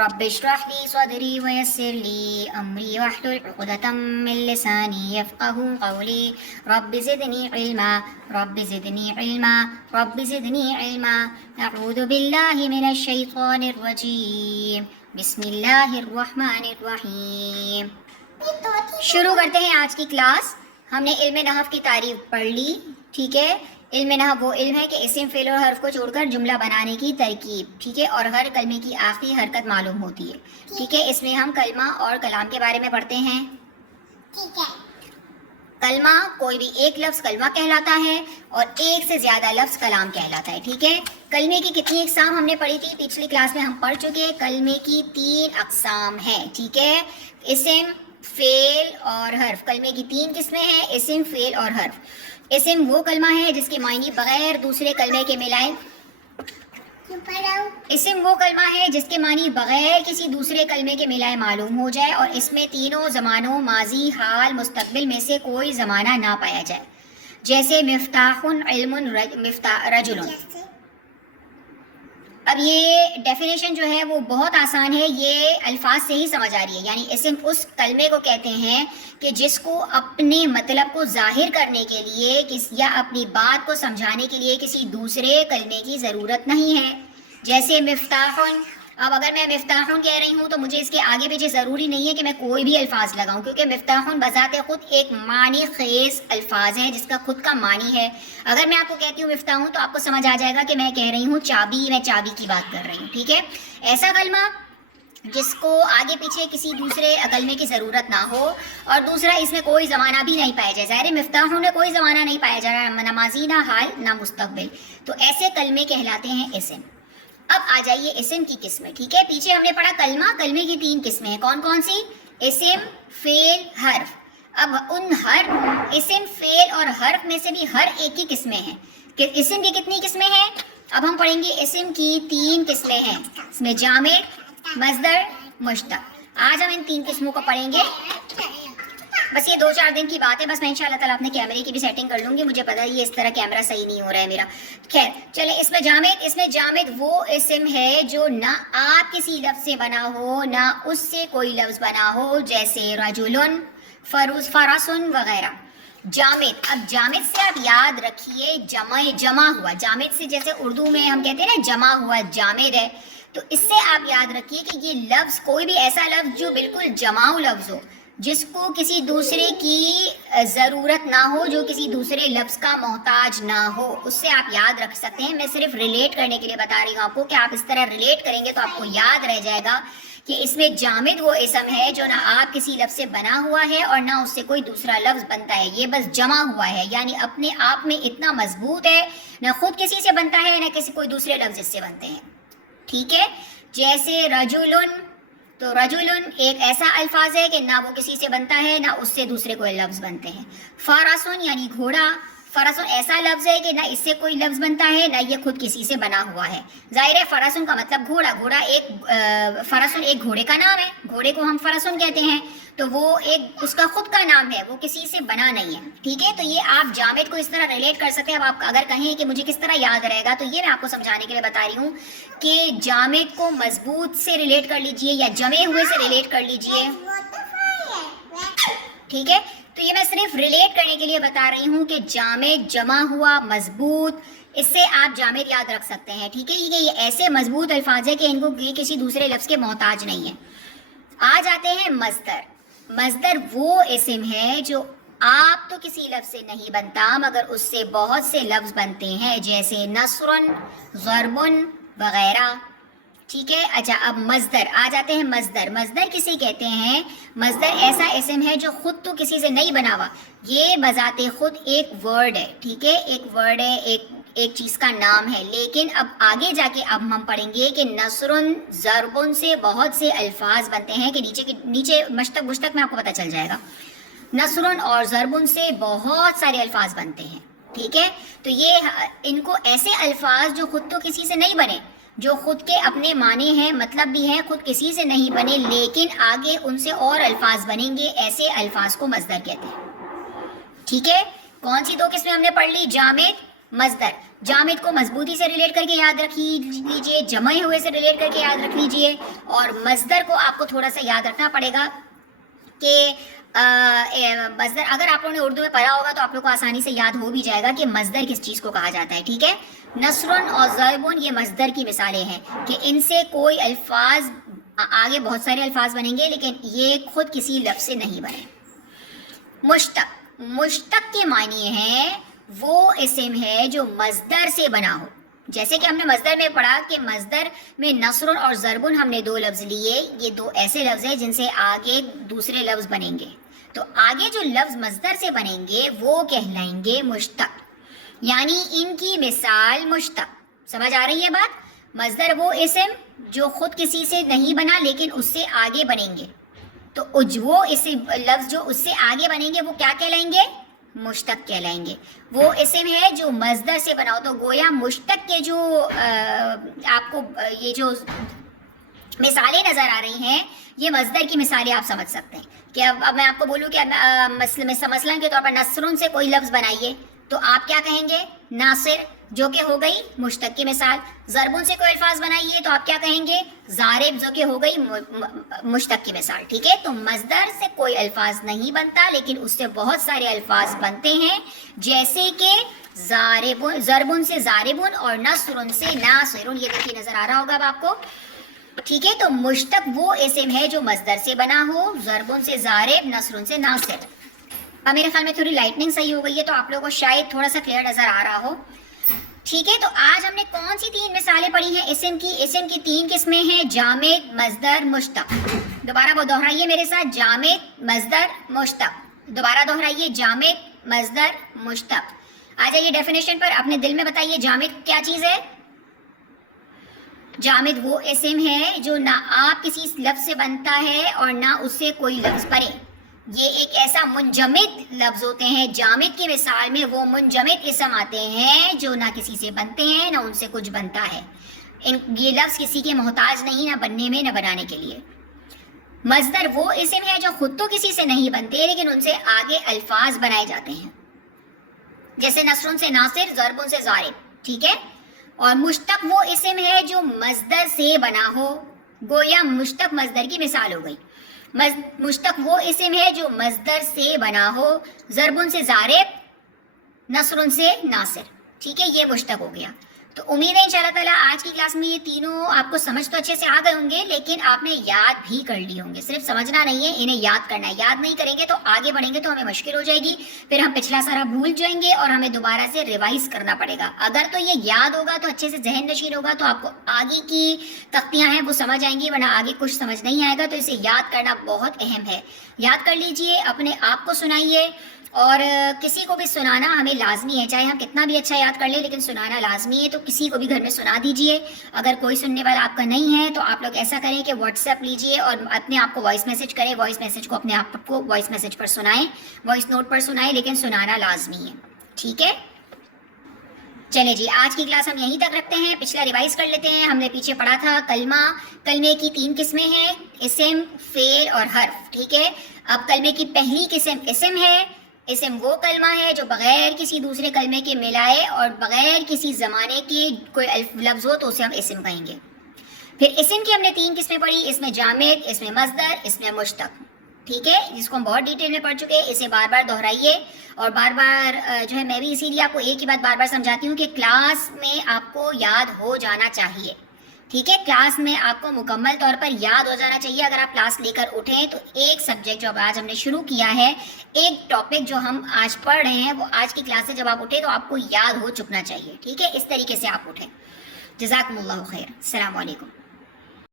رب اشرح لي صدري ويسر لي أمري واحلل عقدة من لساني يفقهوا قولي رب زدني علما رب زدني علما رب زدنی علما اعوذ باللہ من الشیطان الرجیم بسم اللہ الرحمن الرحیم۔ شروع کرتے ہیں آج کی کلاس۔ ہم نے علم نحو کی تعریف پڑھ لی، ٹھیک ہے۔ علم نحو وہ علم ہے کہ اسم فعل اور حرف کو چھوڑ کر جملہ بنانے کی ترکیب، ٹھیک ہے، اور ہر کلمے کی آخری حرکت معلوم ہوتی ہے، ٹھیک ہے۔ اس میں ہم کلمہ اور کلام کے بارے میں پڑھتے ہیں، ٹھیک ہے۔ کلمہ کوئی بھی ایک لفظ کلمہ کہلاتا ہے اور ایک سے زیادہ لفظ کلام کہلاتا ہے، ٹھیک ہے۔ کلمے کی کتنی اقسام ہم نے پڑھی تھی پچھلی کلاس میں؟ ہم پڑھ چکے۔ کلمے کی 3 اقسام ہیں، ٹھیک ہے۔ اسم، فعل اور حرف۔ کلمے کی 3 قسمیں ہیں، اسم، فعل اور حرف۔ اسم وہ کلمہ ہے جس کے معنی بغیر دوسرے کلمے کے ملائے اسم وہ کلمہ ہے جس کے معنی بغیر کسی دوسرے کلمے کے ملائے معلوم ہو جائے اور اس میں تینوں زمانوں ماضی، حال، مستقبل میں سے کوئی زمانہ نہ پایا جائے، جیسے مفتاح علم رجل۔ اب یہ ڈیفینیشن جو ہے وہ بہت آسان ہے، یہ الفاظ سے ہی سمجھ آ رہی ہے۔ یعنی اسم اس کلمے کو کہتے ہیں کہ جس کو اپنے مطلب کو ظاہر کرنے کے لیے یا اپنی بات کو سمجھانے کے لیے کسی دوسرے کلمے کی ضرورت نہیں ہے، جیسے مفتاح۔ اب اگر میں مفتاح کہہ رہی ہوں تو مجھے اس کے آگے پیچھے ضروری نہیں ہے کہ میں کوئی بھی الفاظ لگاؤں، کیونکہ مفتاح بذات خود ایک معنی خیز الفاظ ہے جس کا خود کا معنی ہے۔ اگر میں آپ کو کہتی ہوں مفتاح تو آپ کو سمجھ آ جائے گا کہ میں کہہ رہی ہوں چابی، میں چابی کی بات کر رہی ہوں، ٹھیک ہے۔ ایسا کلمہ جس کو آگے پیچھے کسی دوسرے کلمے کی ضرورت نہ ہو اور دوسرا اس میں کوئی زمانہ بھی نہیں پایا جائے۔ ظاہر مفتاح میں کوئی زمانہ نہیں پایا جا رہا، نہ ماضی، نہ حال، نہ مستقبل، تو ایسے کلمے کہلاتے ہیں اسم۔ اب آ جائیے اسم کی قسمیں، ٹھیک ہے۔ پیچھے ہم نے پڑھا کلمہ، کلمے کی 3 قسمیں ہیں، کون کون سی؟ اسم، فعل، حرف۔ اب ان ہر اسم، فعل اور حرف میں سے بھی ہر ایک کی قسمیں ہیں کہ اسم کی کتنی قسمیں ہیں؟ اب ہم پڑھیں گے اسم کی 3 قسمیں ہیں، اس میں جامد، مصدر، مشتق۔ آج ہم ان 3 قسموں کو پڑھیں گے۔ بس یہ 2-4 دن کی بات ہے، بس میں انشاءاللہ تعالیٰ اپنے کیمرے کی بھی سیٹنگ کر لوں گی، مجھے پتا ہے یہ اس طرح کیمرہ صحیح نہیں ہو رہا ہے میرا۔ خیر چلے، اس میں جامد وہ اسم ہے جو نہ آپ کسی لفظ سے بنا ہو نہ اس سے کوئی لفظ بنا ہو، جیسے رجلن، فرسن وغیرہ۔ جامد، اب جامد سے آپ یاد رکھیے جمع ہوا، جامد سے جیسے اردو میں ہم کہتے ہیں نا جمع ہوا جامد ہے، تو اس سے آپ یاد رکھیے کہ یہ لفظ کوئی بھی ایسا لفظ جو بالکل جماؤ لفظ ہو، جس کو کسی دوسرے کی ضرورت نہ ہو، جو کسی دوسرے لفظ کا محتاج نہ ہو، اس سے آپ یاد رکھ سکتے ہیں۔ میں صرف ریلیٹ کرنے کے لیے بتا رہی ہوں آپ کو کہ آپ اس طرح ریلیٹ کریں گے تو آپ کو یاد رہ جائے گا کہ اس میں جامد وہ اسم ہے جو نہ آپ کسی لفظ سے بنا ہوا ہے اور نہ اس سے کوئی دوسرا لفظ بنتا ہے، یہ بس جمع ہوا ہے، یعنی اپنے آپ میں اتنا مضبوط ہے، نہ خود کسی سے بنتا ہے نہ کسی کوئی دوسرے لفظ اس سے بنتے ہیں، ٹھیک ہے۔ جیسے رجلن، تو رجلن ایک ایسا الفاظ ہے کہ نہ وہ کسی سے بنتا ہے نہ اس سے دوسرے کوئی لفظ بنتے ہیں۔ فرسن یعنی گھوڑا، فرسن ایسا لفظ ہے کہ نہ اس سے کوئی لفظ بنتا ہے نہ یہ خود کسی سے بنا ہوا ہے۔ ظاہر ہے فرسن کا مطلب گھوڑا، فرسن ایک گھوڑے کا نام ہے، گھوڑے کو ہم فرسن کہتے ہیں، تو وہ ایک اس کا خود کا نام ہے، وہ کسی سے بنا نہیں ہے، ٹھیک ہے۔ تو یہ آپ جامد کو اس طرح ریلیٹ کر سکتے ہیں۔ اب آپ اگر کہیں کہ مجھے کس طرح یاد رہے گا، تو یہ میں آپ کو سمجھانے کے لیے بتا رہی ہوں کہ جامد کو مضبوط سے ریلیٹ کر لیجئے یا جمے ہوئے سے ریلیٹ کر لیجئے، ٹھیک ہے۔ تو یہ میں صرف ریلیٹ کرنے کے لیے بتا رہی ہوں کہ جامد جمع ہوا مضبوط، اس سے آپ جامد یاد رکھ سکتے ہیں، ٹھیک ہے۔ یہ ایسے مضبوط الفاظ ہے کہ ان کو کسی دوسرے لفظ کے محتاج نہیں ہے۔ آ جاتے ہیں مصدر۔ مصدر وہ اسم ہے جو آپ تو کسی لفظ سے نہیں بنتا مگر اس سے بہت سے لفظ بنتے ہیں، جیسے نصرن، ضربن وغیرہ، ٹھیک ہے۔ اچھا اب مصدر آ جاتے ہیں۔ مصدر کسے کہتے ہیں؟ مصدر ایسا اسم ہے جو خود تو کسی سے نہیں بنا ہوا، یہ بذات خود ایک ورڈ ہے، ٹھیک ہے، ایک ورڈ ہے، ایک چیز کا نام ہے، لیکن اب آگے جا کے اب ہم پڑھیں گے کہ نصرن، ضربن سے بہت سے الفاظ بنتے ہیں کہ نیچے مشتق میں آپ کو پتہ چل جائے گا۔ نصرن اور ضربن سے بہت سارے الفاظ بنتے ہیں، ٹھیک ہے۔ تو یہ ان کو ایسے الفاظ جو خود تو کسی سے نہیں بنے، جو خود کے اپنے معنی ہیں، مطلب بھی ہیں، خود کسی سے نہیں بنے لیکن آگے ان سے اور الفاظ بنیں گے، ایسے الفاظ کو مصدر کہتے ہیں، ٹھیک ہے۔ کون سی 2 قسمیں ہم نے پڑھ لی؟ جامد، مصدر۔ جامد کو مضبوطی سے ریلیٹ کر کے یاد رکھ لیجئے, جمع ہوئے سے ریلیٹ کر کے یاد رکھ لیجئے, اور مصدر کو آپ کو تھوڑا سا یاد رکھنا پڑے گا کہ مصدر اگر آپ لوگوں نے اردو میں پڑھا ہوگا تو آپ لوگ کو آسانی سے یاد ہو بھی جائے گا کہ مصدر کس چیز کو کہا جاتا ہے. ٹھیک ہے, نصرن اور ضربن یہ مصدر کی مثالیں ہیں کہ ان سے کوئی الفاظ, آگے بہت سارے الفاظ بنیں گے لیکن یہ خود کسی لفظ سے نہیں بنے. مشتق, مشتق کے معنی ہیں وہ اسم ہے جو مصدر سے بنا ہو. جیسے کہ ہم نے مصدر میں پڑھا کہ مصدر میں نصر اور ضربن ہم نے دو لفظ لیے, یہ دو ایسے لفظ ہیں جن سے آگے دوسرے لفظ بنیں گے. تو آگے جو لفظ مصدر سے بنیں گے وہ کہلائیں گے مشتق, یعنی ان کی مثال مشتق. سمجھ آ رہی ہے بات؟ مصدر وہ اسم جو خود کسی سے نہیں بنا لیکن اس سے آگے بنیں گے, تو وہ اسم لفظ جو اس سے آگے بنیں گے وہ کیا کہلائیں گے؟ مشتق کہلائیں گے. وہ اسم ہے جو مصدر سے بنا ہو. تو گویا مشتق کے جو آپ کو یہ جو مثالیں نظر آ رہی ہیں یہ مصدر کی مثالیں آپ سمجھ سکتے ہیں. کہ اب میں آپ کو بولوں کہ مثلاً کے طور پر نصرن سے کوئی لفظ بنائیے تو آپ کیا کہیں گے؟ ناصر, جو کہ ہو گئی مشتق کی مثال. ضربن سے کوئی الفاظ بنائیے تو آپ کیا کہیں گے؟ ضارب, جو کہ ہو گئی مشتق کی مثال. ٹھیک ہے, تو مصدر سے کوئی الفاظ نہیں بنتا لیکن اس سے بہت سارے الفاظ بنتے ہیں, جیسے کہ ضربن سے ضاربن اور نصرن سے ناصرن. یہ دیکھیے نظر آ رہا ہوگا اب آپ کو. ٹھیک ہے, تو مشتق وہ اسم ہے جو مصدر سے بنا ہو, ضربن سے ضارب, نصرن سے ناصر. اب میرے خیال میں تھوڑی لائٹنگ صحیح ہو گئی ہے تو آپ لوگوں کو شاید تھوڑا سا کلیئر نظر آ رہا ہو. ٹھیک ہے, تو آج ہم نے کون سی تین مثالیں پڑھی ہیں اسم کی؟ اسم کی تین قسمیں ہیں, جامد, مصدر, مشتق. دوبارہ وہ دہرائیے میرے ساتھ, جامد, مصدر, مشتق. دوبارہ دہرائیے, جامد, مصدر, مشتق. آ جائیے ڈیفینیشن پر, اپنے دل میں بتائیے جامد کیا چیز ہے؟ جامد وہ اسم ہے جو نہ آپ کسی لفظ سے بنتا ہے اور نہ اس سے کوئی لفظ پڑے. یہ ایک ایسا منجمد لفظ ہوتے ہیں. جامد کی مثال میں وہ منجمد اسم آتے ہیں جو نہ کسی سے بنتے ہیں نہ ان سے کچھ بنتا ہے. یہ لفظ کسی کے محتاج نہیں, نہ بننے میں نہ بنانے کے لیے. مصدر وہ اسم ہے جو خود تو کسی سے نہیں بنتے لیکن ان سے آگے الفاظ بنائے جاتے ہیں, جیسے نصرن سے ناصر, ضربن سے ضارب. ٹھیک ہے, اور مشتق وہ اسم ہے جو مصدر سے بنا ہو. گویا مشتق مصدر کی مثال ہو گئی. مشتق وہ اسم ہے جو مصدر سے بنا ہو, ضربن سے ضارب, نصرن سے ناصر. ٹھیک ہے, یہ مشتق ہو گیا. تو امید ہے انشاءاللہ تعالیٰ آج کی کلاس میں یہ تینوں آپ کو سمجھ تو اچھے سے آ گئے ہوں گے لیکن آپ نے یاد بھی کر لی ہوں گے. صرف سمجھنا نہیں ہے, انہیں یاد کرنا ہے. یاد نہیں کریں گے تو آگے بڑھیں گے تو ہمیں مشکل ہو جائے گی, پھر ہم پچھلا سارا بھول جائیں گے اور ہمیں دوبارہ سے ریوائز کرنا پڑے گا. اگر تو یہ یاد ہوگا تو اچھے سے ذہن نشین ہوگا تو آپ کو آگے کی تختیاں ہیں وہ سمجھ آئیں گی, ورنہ آگے کچھ سمجھ نہیں آئے گا. تو اسے یاد کرنا بہت اہم ہے. یاد کر لیجئے, اپنے آپ کو سنائیے اور کسی کو بھی سنانا ہمیں لازمی ہے. چاہے ہم کتنا بھی اچھا یاد کر لیں لیکن سنانا لازمی ہے. تو کسی کو بھی گھر میں سنا دیجئے. اگر کوئی سننے والا آپ کا نہیں ہے تو آپ لوگ ایسا کریں کہ واٹس ایپ لیجئے اور اپنے آپ کو وائس میسج کریں. وائس میسج کو اپنے آپ کو وائس میسج پر سنائیں, وائس نوٹ پر سنائیں, لیکن سنانا لازمی ہے. ٹھیک ہے, چلے جی آج کی کلاس ہم یہیں تک رکھتے ہیں. پچھلا ریوائز کر لیتے ہیں. ہم نے پیچھے پڑھا تھا کلمہ. کلمے کی تین قسمیں ہیں, اسم, فعل اور حرف. ٹھیک ہے, اب کلمے کی پہلی قسم اسم ہے. اسم وہ کلمہ ہے جو بغیر کسی دوسرے کلمے کے ملائے اور بغیر کسی زمانے کے کوئی لفظ ہو تو اسے ہم اسم کہیں گے. پھر اسم کی ہم نے تین قسمیں پڑھی, اس میں جامد, اس میں مصدر, اس میں مشتق. ٹھیک ہے, جس کو ہم بہت ڈیٹیل میں پڑھ چکے ہیں. اسے بار بار دہرائیے اور بار بار جو ہے میں بھی اسی لیے آپ کو ایک ہی بات بار بار سمجھاتی ہوں کہ کلاس میں آپ کو یاد ہو جانا چاہیے. ٹھیک ہے, کلاس میں آپ کو مکمل طور پر یاد ہو جانا چاہیے. اگر آپ کلاس لے کر اٹھیں تو ایک سبجیکٹ جو اب آج ہم نے شروع کیا ہے, ایک ٹاپک جو ہم آج پڑھ رہے ہیں وہ آج کی کلاس سے جب آپ اٹھیں تو آپ کو یاد ہو چکنا چاہیے. ٹھیک ہے, اس طریقے سے آپ اٹھیں. جزاکم اللہ خیر. السلام علیکم.